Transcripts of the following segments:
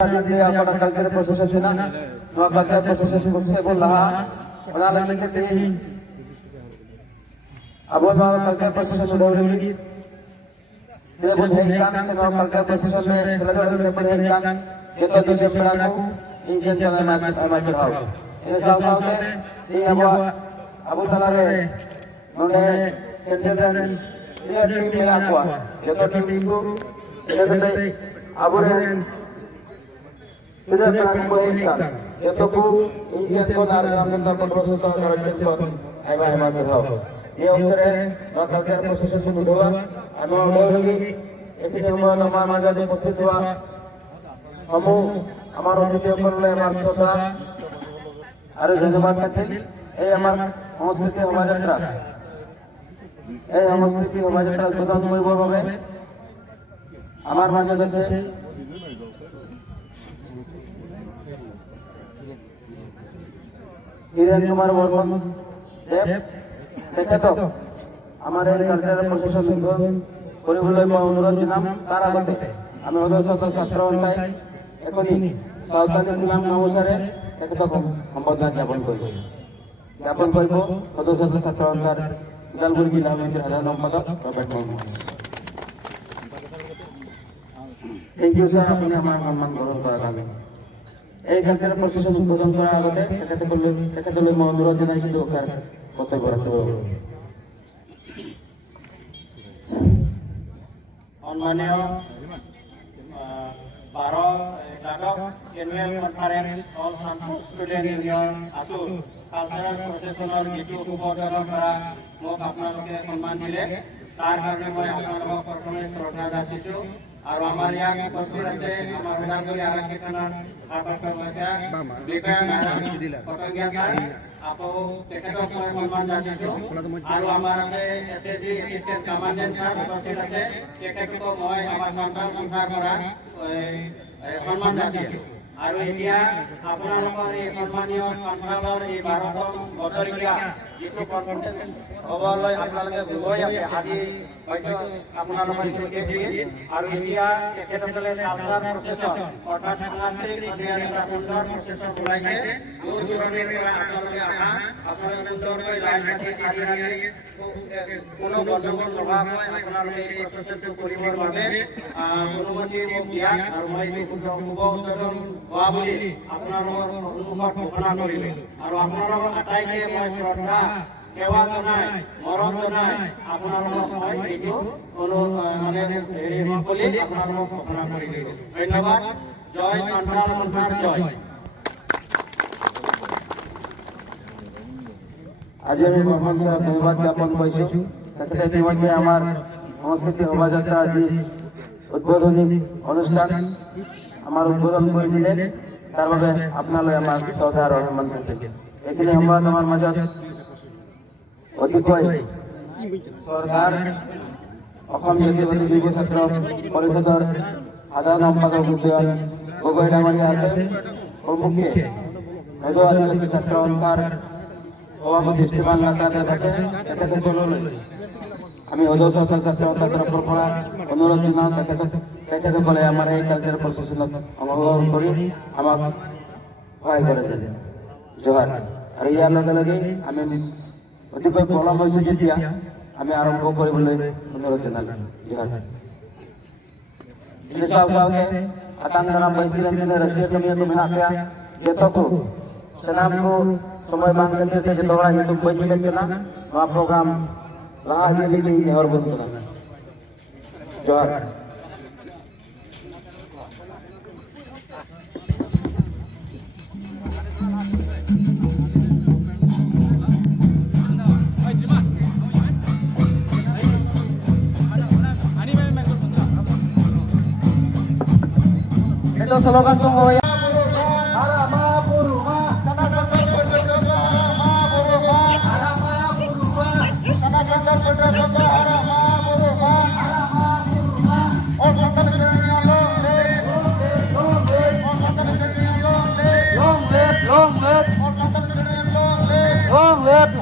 Culture process है ना culture process से बोल रहा बना लेने के लिए अब वो कल्चर प्रोसेस में डोरेगी ये बोल है काम से कल्चर प्रोसेस में लगा दे पर है काम ये तो दूसरे बड़ा को इंजेक्शन करना है चढ़ाओ ये साल में ये अब तला रे नोने सेंटर ये टीम में आको ये तो टीम को ये अब रे tidak menginginkan yaitu insian ko naran ng pagproses sa karakter ay masasaw ये उत्तर नौका के प्रोसेस से हुआ अनु होगी एक दिन में नमाज मजाज उपस्थित हुआ हमो हमारो द्वितीय करले हमार श्रोता अरे धन्यवाद करते ए हमार संस्कृति हमार यात्रा ए संस्कृति हमार यात्रा गोदाम में बोलबे हमार माजे से हिरेन कुमार बर्मन देव দেখো আমার এই কালচারাল প্রসেসন উদ্বোধন করিবলে অনুরোধ জানাম তার আগতে আমি অধ্যক্ষ ছাত্র অন্যায় এখনই সাউদানি নিয়ম অনুসারে দেখো সম্বোধন জ্ঞাপন করব অধ্যক্ষ ছাত্র অন্যায় জলগুড়ি জেলা মন্ত্রী হাজার সম্পাদক Robert Mohammad thank you sir আপনি আমার সম্মান গ্রহণ করার আগে এই কালচারাল প্রসেসন উদ্বোধন করার আগতে দেখো অনুরোধ জানাইছি দরকার সম্মানীয় 12 জাগক annual conference all student union আছো কালচাৰেল প্ৰচেছনৰ যিটো উপকৰণৰ পৰা মোক আপোনালোকে সন্মান দিলে তাৰ কাৰণে মই আপোনালোকক প্ৰথমে শ্ৰদ্ধা যাচিছোঁ আৰু আমাৰ ইয়াত উপস্থিত আছে আমাৰ ওদালগুৰি আৰক্ষী থানাৰ পটঙ্গিয়া ছাৰ আকৌ তেখেতক মই সন্মান যাচিছোঁ আৰু আমাৰ আছে এছএছডি এছিষ্টেণ্ট কমাণ্ডেণ্ট ছাৰ উপস্থিত আছে তেখেতক মই আমাৰ সন্তান সন্থাৰ পৰা সন্মান যাচিছোঁ আৰু এতিয়া আপোনালোকৰ এই সন্মানীয় সন্থানৰ এই 12তম বছৰীয়া যিটো কনফাৰেন্স হ'বলৈ আপোনালোকে গৈ আছে আজি হয়তো আপোনালোকৰ আৰু এতিয়া তেখেতসকলে কালচাৰ প্ৰচেছন অৰ্থাৎ সাংস্কৃতিক অধ্যয়ন এটা সুন্দৰ প্ৰচেছন ওলাইছে দূৰ দূৰণিৰ পৰা আপোনালোকে আহা আপোনালোকে সুন্দৰকৈ লাইন পাতি শাৰী কোনো গণ্ডগোল নোহোৱাকৈ আপোনালোকে এই প্ৰচেছটো কৰিবৰ বাবে অনুমতি মোক দিয়াক আৰু মই এই শুভ উদ্বোধন হোৱা বুলি আপোনালোকৰ সন্মুখত ঘোষণা কৰিলোঁ আৰু আপোনালোকৰ আটাইকে মই শ্ৰদ্ধা সেৱা জনাই মৰম জনাই আপোনালোকক মই এইটো মানে হেৰি বুলি আপোনালোকক ঘোষণা কৰিলোঁ ধন্যবাদ জয় সন্থাল সন্থাৰ জয় আজি আমি ধন্যবাদ জ্ঞাপন কৰিছোঁ তেখেতে ইতিমধ্যে আমাৰ সংস্কৃতি শোভাযাত্ৰা আজি উদ্বোধনী অনুষ্ঠান আমাৰ উদ্বোধন কৰি দিলে তাৰ বাবে আপোনালৈ আমাৰ শ্ৰদ্ধা আৰু সন্মান থাকিল এইখিনি সময়ত আমাৰ মাজত অতিকৈ চৰকাৰ অসম জাতীয়বাদী যুৱ ছাত্ৰ পৰিষদৰ সাধাৰণ সম্পাদক উদয়ন গগৈ ডাঙৰীয়া আছে সন্মুখে মেঘ আদিবাসী ছাত্ৰ সন্থাৰ সভাপতি শ্ৰীমান নাথ আছে তেখেতসকললৈ আমি অধ্যক্ষ ছাত্ৰ সন্থাৰ তৰফৰ পৰা অনুৰোধ জনাওঁ তেখেতসকলে আমাৰ এই কালচাৰেল প্ৰচেছনত অংশগ্ৰহণ কৰি আমাক সহায় কৰে জোহাৰ আৰু ইয়াৰ লগে লগে আমি অতিকৈ পলম হৈছে যেতিয়া আমি আৰম্ভ কৰিবলৈ অনুৰোধ জনালোঁ Zuha ini sahaja akan dalam presiden Rasia kami itu menakya jatuhku senamku semua bangsa kita jatuh orang itu berjibat kena ma program lah ini hormat kena Johar itu slogan tunggu ya long live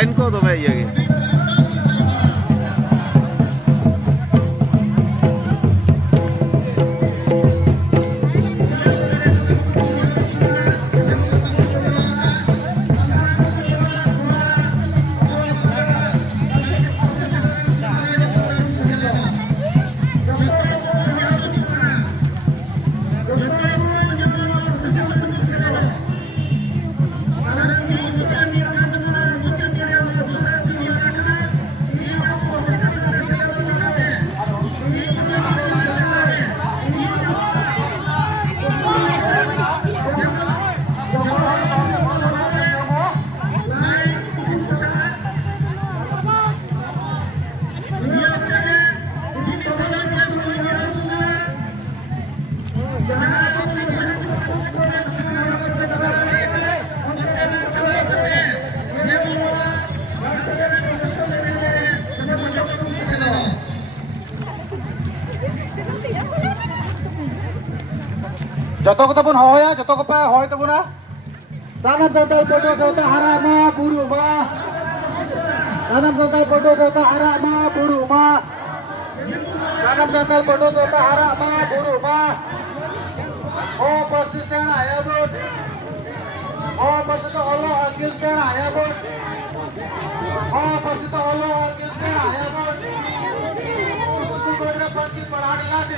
lain ko to may iya. Joto kita pun hoya, joto kepa hoy itu pun ah. Tanam total bodoh total harama buru ma. Tanam total bodoh total harama buru ma. Tanam total bodoh total harama buru ma. Oh persisnya ya bud. Oh persisnya Allah akilnya ya bud. Oh persisnya Allah akilnya ya bud. उसको कोई ना पंची पढ़ाने लाते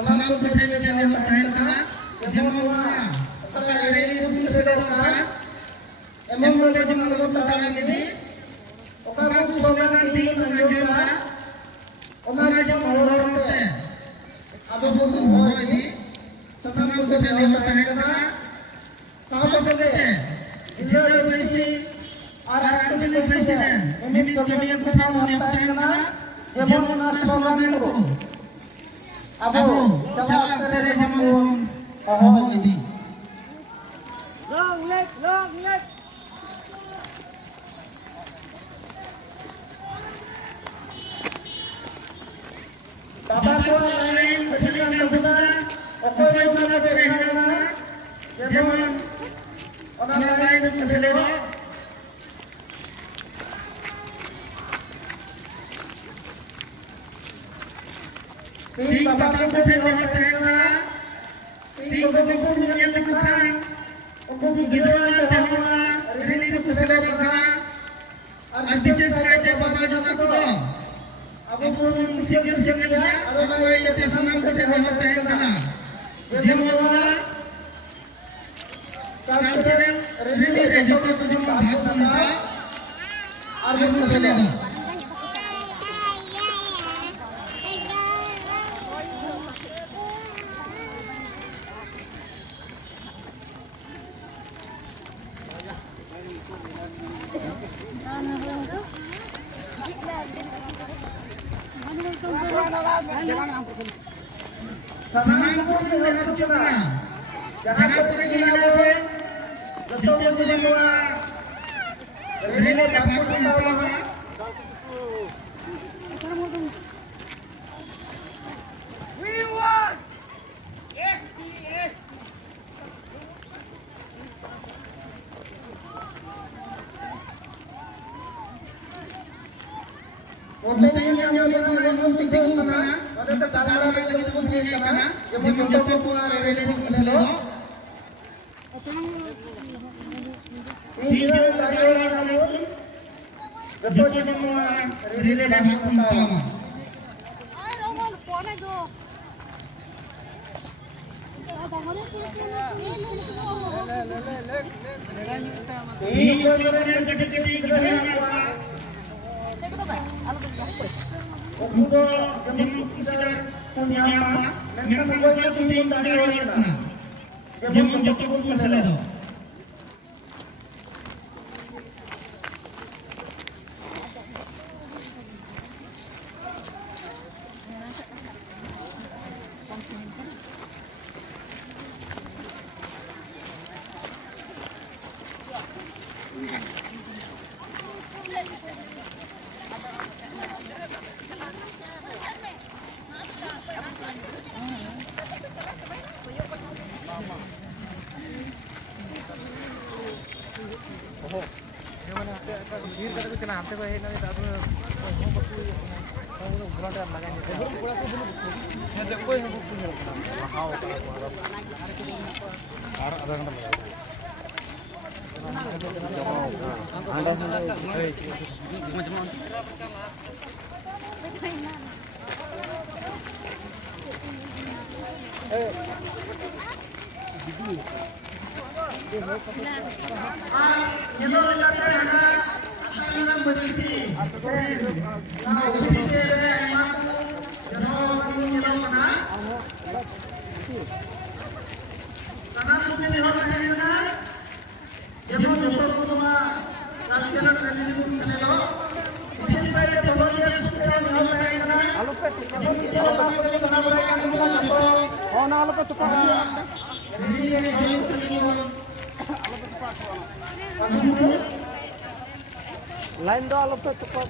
Salam percaya dengan Tuhan kita, jemaah sekarang ini pun sudah ada. Emang kita jemaah dalam perjalanan ini, orang sudah di mengajarkan, orang jemaah orang ada buku ini. Salam percaya dengan Tuhan kita, sama seperti jiwa bersih, arahan jiwa presiden, mimpi kami yang pertama yang kita, jemaah nasional itu. Abu, jawab dari jemaah ini. Long leg, long leg. Bapak Tuan lain berjalan juga, okey juga berjalan. Jemaah orang lain berselera. Ting bapak berjalan dengan ting bapak berjalan dengan untuk giliran teman reli berselera dengan. Bises kaya bapak juga kuda. Aku pun singgil-singgilnya, orang lain yang senang berjalan dengan. Jemaah cultural reli juga cuma bahag benda. Arif berselera. Senang pun melihat juga. Jangan pergi lagi. Jumpa semua. Rela dapat membawa. We want. Yes, yes. Untuk yang tinggal di mana? Ada dalam lagi itu pun punya kana. Yang menjadi pula rela berselera. Tinggal lagi. Jumpa semua rela dapat membawa. Ay, Roman, pone do. Ini orang gede-gede gimana? Untuk jemaah punya apa? Memang kita punya dari mana? Jemaah jatuh pun masalah itu. Lain do alap to cepat.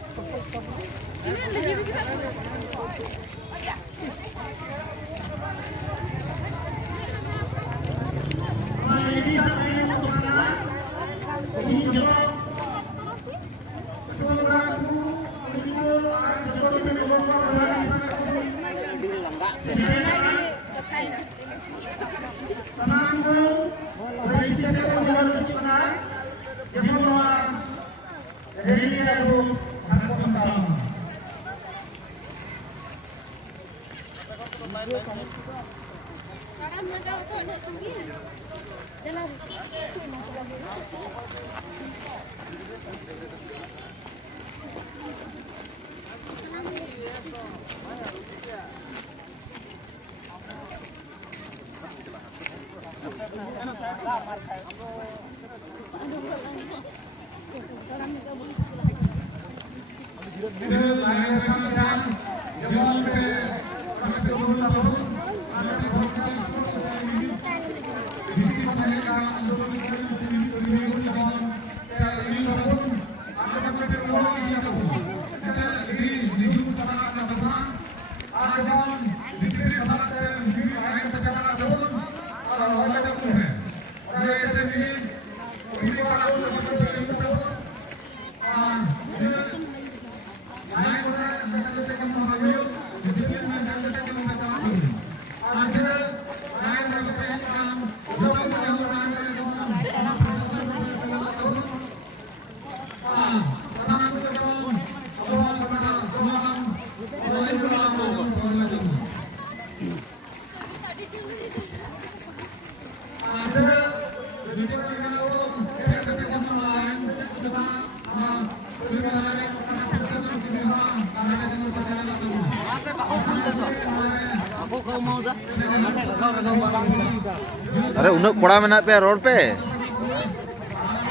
अरे उन्हें कोड़ा में ना पे road पे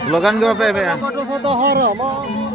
slogan के पे Foto foto horor.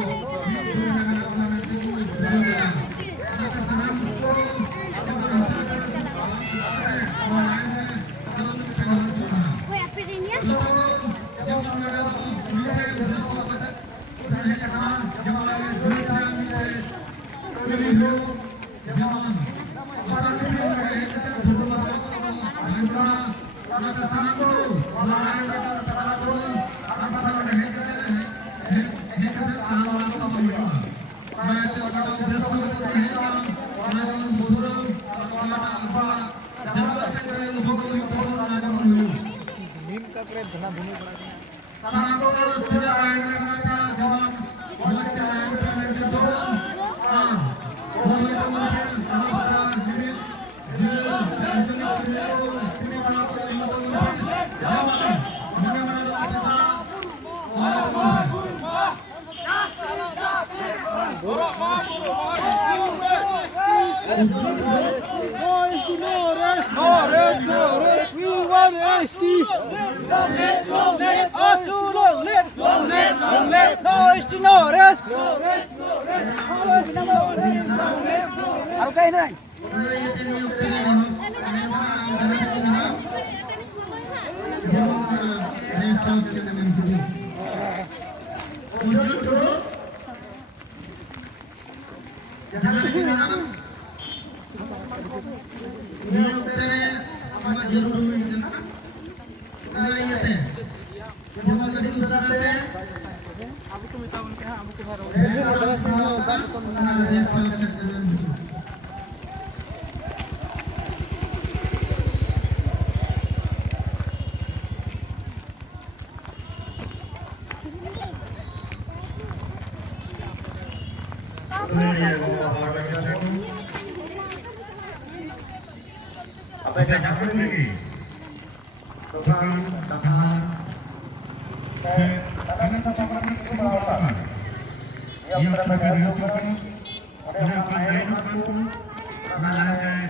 Apa yang jangan lagi? Tekan, tahan. Karena tahapan itu melakukan. Yang terbaik itu kan, mereka lain kan,